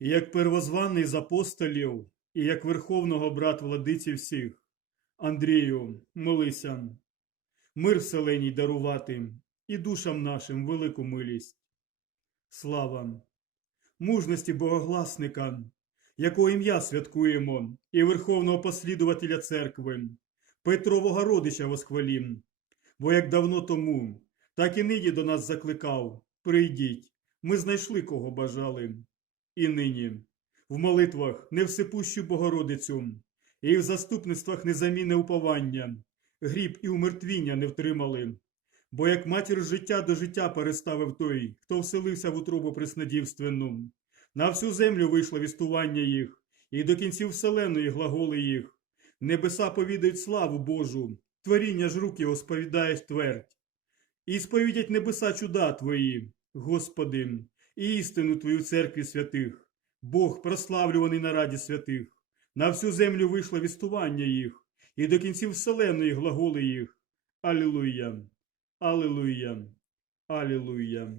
І як первозваний з апостолів, і як верховного брат владиці всіх, Андрію, молися, мир вселеній дарувати і душам нашим велику милість. Слава, мужності богогласника, якого ім'я святкуємо, і верховного послідувателя церкви, Петрового родича восхвалім, бо як давно тому, так і нині до нас закликав прийдіть, ми знайшли кого бажали. І нині, в молитвах невсипущу Богородицю, і в заступництвах незамінне уповання, гріб і умертвіння не втримали. Бо як матір життя до життя переставив той, хто вселився в утробу преснодівственну, на всю землю вийшло вістування їх, і до кінців вселеної глаголи їх. Небеса повідають славу Божу, творіння ж рук його сповідають твердь. І сповідять небеса чуда твої, Господи, істину Твою церкві святих, Бог прославлюваний на раді святих. На всю землю вийшло вістування їх, і до кінців вселеної глаголи їх. Алілуя, Алілуя, Алілуя.